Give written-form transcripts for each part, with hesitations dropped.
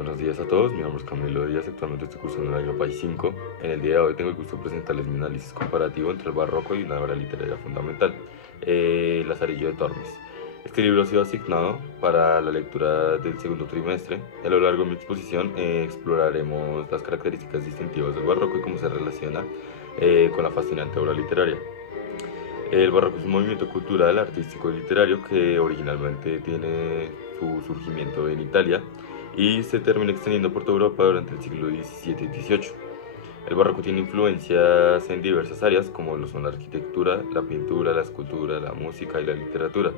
Buenos días a todos, mi nombre es Camilo Díaz, actualmente estoy cursando el año PAI 5. En el día de hoy tengo el gusto de presentarles mi análisis comparativo entre el barroco y una obra literaria fundamental, Lazarillo de Tormes. Este libro ha sido asignado para la lectura del segundo trimestre. A lo largo de mi exposición exploraremos las características distintivas del barroco y cómo se relaciona con la fascinante obra literaria. El barroco es un movimiento cultural, artístico y literario que originalmente tiene su surgimiento en Italia y se termina extendiendo por toda Europa durante el siglo XVII y XVIII. El barroco tiene influencias en diversas áreas como lo son la arquitectura, la pintura, la escultura, la música y la literatura.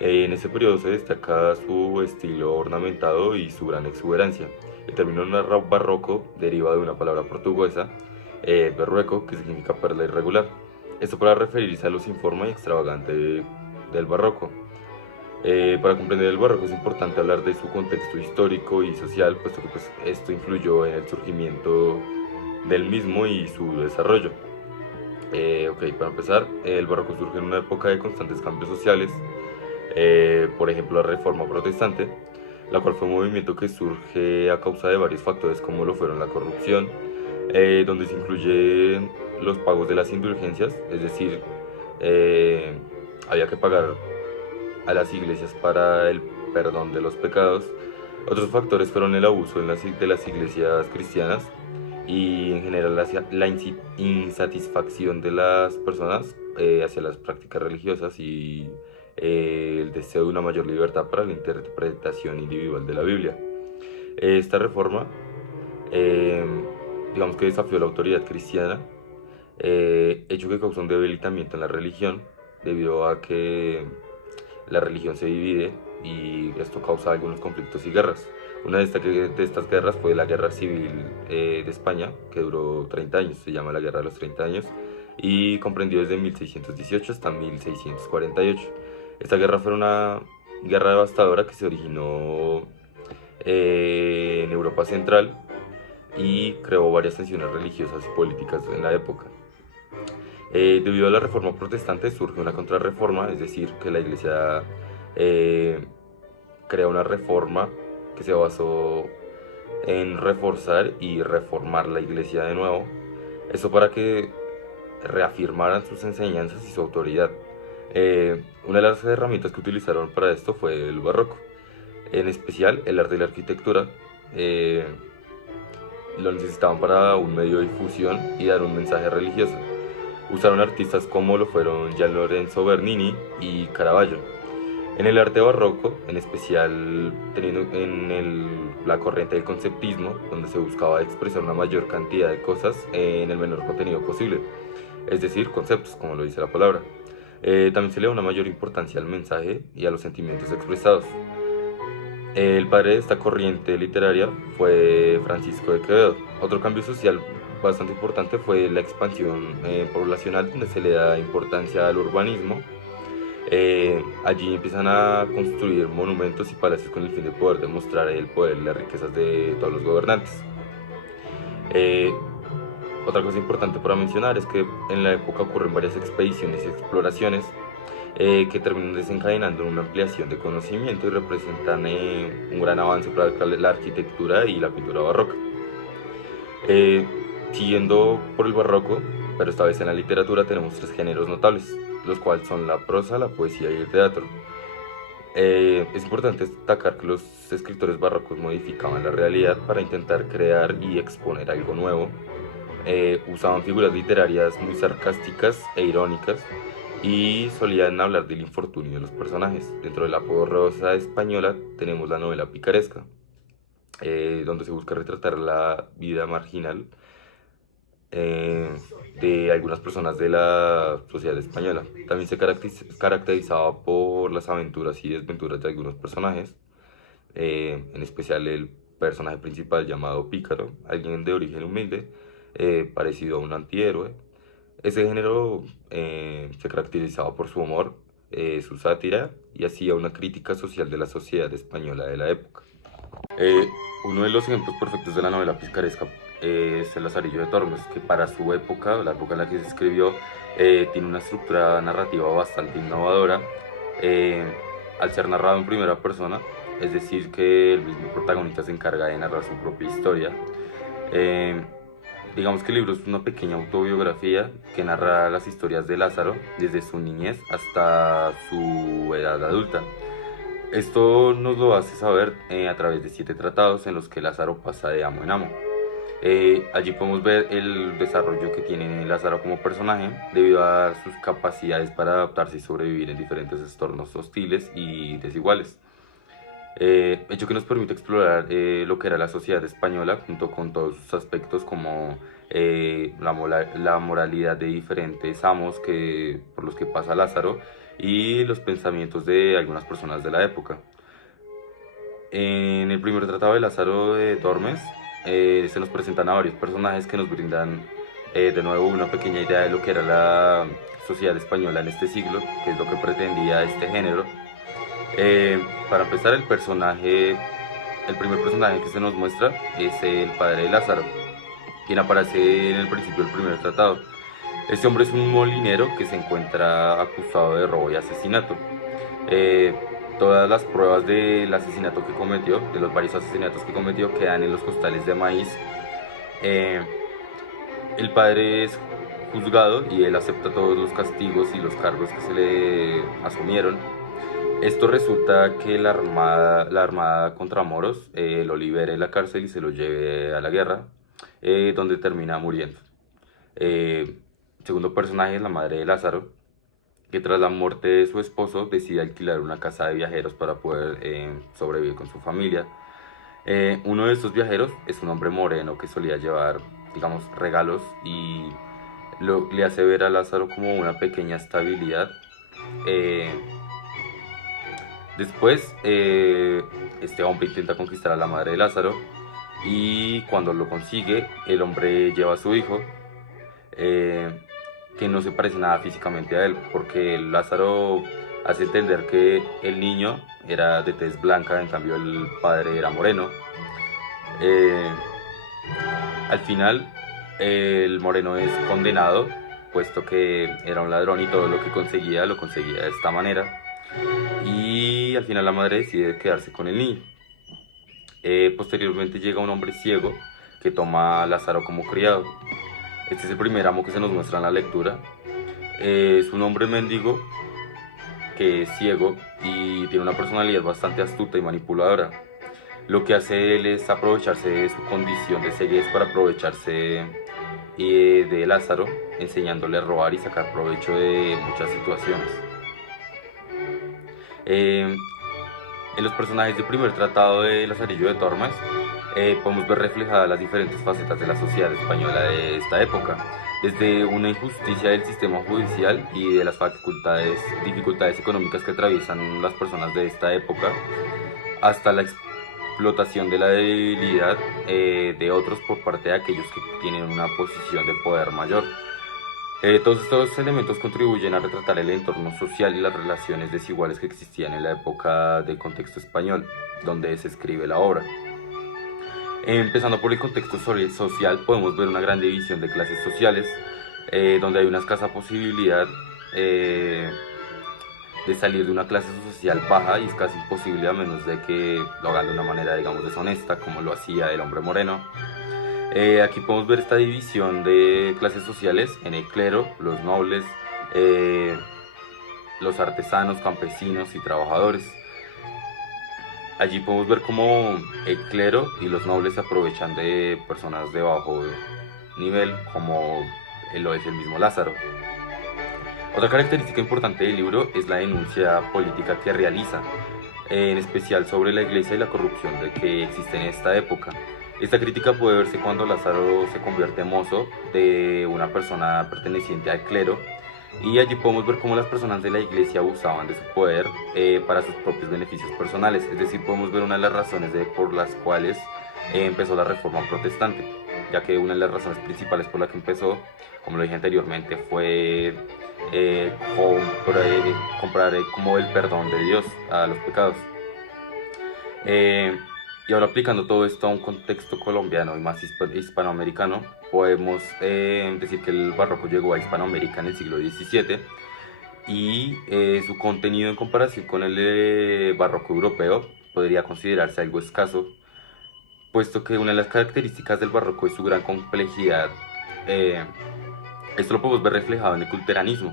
En este periodo se destaca su estilo ornamentado y su gran exuberancia. El término barroco deriva de una palabra portuguesa, berrueco, que significa perla irregular. Esto para referirse a lo sin forma y extravagante del barroco. Para comprender el barroco es importante hablar de su contexto histórico y social, puesto que esto influyó en el surgimiento del mismo y su desarrollo. Para empezar, el barroco surge en una época de constantes cambios sociales, por ejemplo la Reforma Protestante, la cual fue un movimiento que surge a causa de varios factores como lo fueron la corrupción, donde se incluyen los pagos de las indulgencias, es decir, había que pagar a las iglesias para el perdón de los pecados. Otros factores fueron el abuso de las iglesias cristianas y en general la insatisfacción de las personas hacia las prácticas religiosas y el deseo de una mayor libertad para la interpretación individual de la Biblia. Esta reforma, eh, digamos que desafió la autoridad cristiana, hecho que causó un debilitamiento en la religión debido a que la religión se divide y esto causa algunos conflictos y guerras. Una de estas guerras fue la Guerra Civil de España, que duró 30 años, se llama la Guerra de los 30 años, y comprendió desde 1618 hasta 1648. Esta guerra fue una guerra devastadora que se originó en Europa Central y creó varias tensiones religiosas y políticas en la época. Debido a la reforma protestante surge una contrarreforma, es decir, que la iglesia eh, crea una reforma que se basó en reforzar y reformar la iglesia de nuevo, eso para que reafirmaran sus enseñanzas y su autoridad. Una de las herramientas que utilizaron para esto fue el barroco, en especial el arte y la arquitectura. Lo necesitaban para un medio de difusión y dar un mensaje religioso. Usaron artistas como lo fueron Gian Lorenzo Bernini y Caravaggio. En el arte barroco, en especial teniendo la corriente del conceptismo, donde se buscaba expresar una mayor cantidad de cosas en el menor contenido posible, es decir, conceptos, como lo dice la palabra. También se le da una mayor importancia al mensaje y a los sentimientos expresados. El padre de esta corriente literaria fue Francisco de Quevedo. Otro cambio social bastante importante fue la expansión poblacional, donde se le da importancia al urbanismo. Allí empiezan a construir monumentos y palacios con el fin de poder demostrar el poder y las riquezas de todos los gobernantes. Eh, Otra cosa importante para mencionar es que en la época ocurren varias expediciones y exploraciones que terminan desencadenando en una ampliación de conocimiento y representan un gran avance para la arquitectura y la pintura barroca. Eh, Siguiendo por el barroco, pero esta vez en la literatura tenemos tres géneros notables, los cuales son la prosa, la poesía y el teatro. Es importante destacar que los escritores barrocos modificaban la realidad para intentar crear y exponer algo nuevo. Usaban figuras literarias muy sarcásticas e irónicas y solían hablar del infortunio de los personajes. Dentro de la prosa española tenemos la novela picaresca, donde se busca retratar la vida marginal eh, de algunas personas de la sociedad española. También se caracterizaba por las aventuras y desventuras de algunos personajes, en especial el personaje principal llamado Pícaro, alguien de origen humilde, parecido a un antihéroe. Ese género se caracterizaba por su humor, su sátira y hacía una crítica social de la sociedad española de la época. Eh, Uno de los ejemplos perfectos de la novela picaresca es El Lazarillo de Tormes, que para su época, la época en la que se escribió, tiene una estructura narrativa bastante innovadora. Eh, Al ser narrado en primera persona, es decir, que el mismo protagonista se encarga de narrar su propia historia. Eh, digamos que el libro es una pequeña autobiografía que narra las historias de Lázaro desde su niñez hasta su edad adulta. Esto nos lo hace saber a través de 7 tratados en los que Lázaro pasa de amo en amo. Allí podemos ver el desarrollo que tiene Lázaro como personaje debido a sus capacidades para adaptarse y sobrevivir en diferentes entornos hostiles y desiguales. Hecho que nos permite explorar lo que era la sociedad española junto con todos sus aspectos como la moralidad de diferentes amos por los que pasa Lázaro y los pensamientos de algunas personas de la época. En el primer tratado de Lázaro de Tormes se nos presentan a varios personajes que nos brindan de nuevo una pequeña idea de lo que era la sociedad española en este siglo, que es lo que pretendía este género. Para empezar, el primer personaje que se nos muestra es el padre de Lázaro, quien aparece en el principio del primer tratado. Este hombre es un molinero que se encuentra acusado de robo y asesinato. Eh, Todas las pruebas del asesinato que cometió, de los varios asesinatos que cometió, quedan en los costales de maíz. Eh, el padre es juzgado y él acepta todos los castigos y los cargos que se le asumieron. Esto resulta que la armada contra moros lo libere de la cárcel y se lo lleve a la guerra, donde termina muriendo. Eh, Segundo personaje es la madre de Lázaro, que tras la muerte de su esposo decide alquilar una casa de viajeros para poder sobrevivir con su familia. Uno de estos viajeros es un hombre moreno que solía llevar, digamos, regalos y le hace ver a Lázaro como una pequeña estabilidad. Eh, Después, este hombre intenta conquistar a la madre de Lázaro y cuando lo consigue, el hombre lleva a su hijo, eh, que no se parece nada físicamente a él, porque Lázaro hace entender que el niño era de tez blanca, en cambio el padre era moreno. Eh, Al final, el moreno es condenado, puesto que era un ladrón y todo lo que conseguía lo conseguía de esta manera. Y al final la madre decide quedarse con el niño. Posteriormente llega un hombre ciego que toma a Lázaro como criado. Este es el primer amo que se nos muestra en la lectura. Es un hombre mendigo que es ciego y tiene una personalidad bastante astuta y manipuladora. Lo que hace él es aprovecharse de su condición de ceguez para aprovecharse de Lázaro, enseñándole a robar y sacar provecho de muchas situaciones. Eh, En los personajes del primer tratado de Lazarillo de Tormes podemos ver reflejadas las diferentes facetas de la sociedad española de esta época, desde una injusticia del sistema judicial y de las dificultades económicas que atraviesan las personas de esta época, hasta la explotación de la debilidad de otros por parte de aquellos que tienen una posición de poder mayor. Todos estos elementos contribuyen a retratar el entorno social y las relaciones desiguales que existían en la época del contexto español, donde se escribe la obra. Empezando por el contexto social, podemos ver una gran división de clases sociales, donde hay una escasa posibilidad de salir de una clase social baja y es casi imposible a menos de que lo hagan de una manera, digamos, deshonesta, como lo hacía el hombre moreno. Aquí podemos ver esta división de clases sociales en el clero, los nobles, los artesanos, campesinos y trabajadores. Allí podemos ver cómo el clero y los nobles se aprovechan de personas de bajo nivel, como lo es el mismo Lázaro. Otra característica importante del libro es la denuncia política que realiza, en especial sobre la iglesia y la corrupción que existe en esta época. Esta crítica puede verse cuando Lázaro se convierte en mozo de una persona perteneciente al clero, y allí podemos ver cómo las personas de la iglesia abusaban de su poder para sus propios beneficios personales. Es decir, podemos ver una de las razones por las cuales empezó la reforma protestante, ya que una de las razones principales por la que empezó, como lo dije anteriormente, fue comprar como el perdón de Dios a los pecados. Y ahora aplicando todo esto a un contexto colombiano y más hispanoamericano, podemos decir que el barroco llegó a Hispanoamérica en el siglo XVII y su contenido en comparación con el barroco europeo podría considerarse algo escaso, puesto que una de las características del barroco es su gran complejidad. Eh, Esto lo podemos ver reflejado en el culteranismo,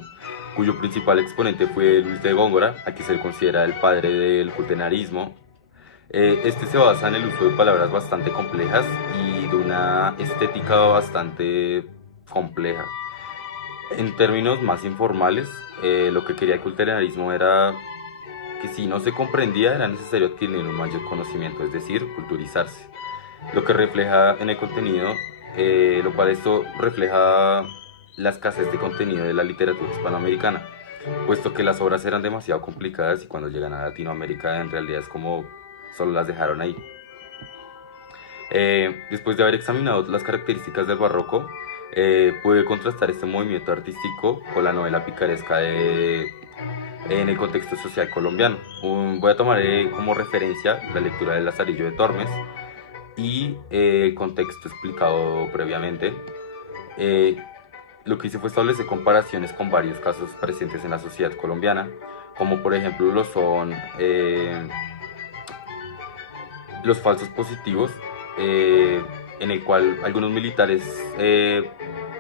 cuyo principal exponente fue Luis de Góngora, a quien se le considera el padre del culteranismo. Este se basa en el uso de palabras bastante complejas y de una estética bastante compleja. En términos más informales, lo que quería el culteranismo era que si no se comprendía era necesario adquirir un mayor conocimiento, es decir, culturizarse. Lo que refleja en el contenido, lo cual esto refleja la escasez de contenido de la literatura hispanoamericana, puesto que las obras eran demasiado complicadas y cuando llegan a Latinoamérica en realidad es como solo las dejaron ahí. Después de haber examinado las características del barroco, pude contrastar este movimiento artístico con la novela picaresca en el contexto social colombiano. Voy a tomar como referencia la lectura de Lazarillo de Tormes y el contexto explicado previamente. Eh, lo que hice fue establecer comparaciones con varios casos presentes en la sociedad colombiana, como por ejemplo lo son los falsos positivos, en el cual algunos militares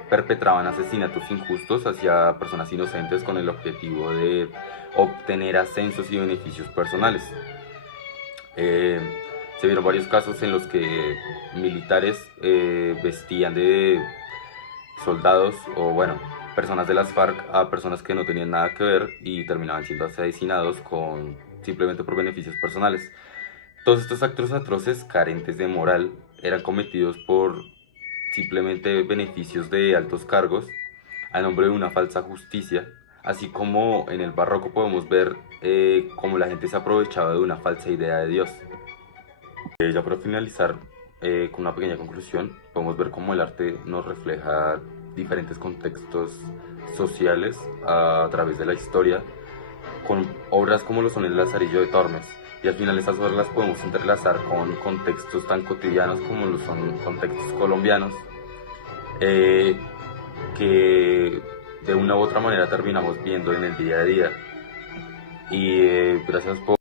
perpetraban asesinatos injustos hacia personas inocentes con el objetivo de obtener ascensos y beneficios personales. Eh, Se vieron varios casos en los que militares vestían de soldados o bueno, personas de las FARC a personas que no tenían nada que ver y terminaban siendo asesinados simplemente por beneficios personales. Todos estos actos atroces, carentes de moral, eran cometidos por simplemente beneficios de altos cargos a nombre de una falsa justicia, así como en el barroco podemos ver cómo la gente se aprovechaba de una falsa idea de Dios. Ya para finalizar, con una pequeña conclusión, podemos ver cómo el arte nos refleja diferentes contextos sociales a través de la historia, con obras como lo son el Lazarillo de Tormes, y al final esas obras las podemos entrelazar con contextos tan cotidianos como lo son contextos colombianos, que de una u otra manera terminamos viendo en el día a día. Y gracias por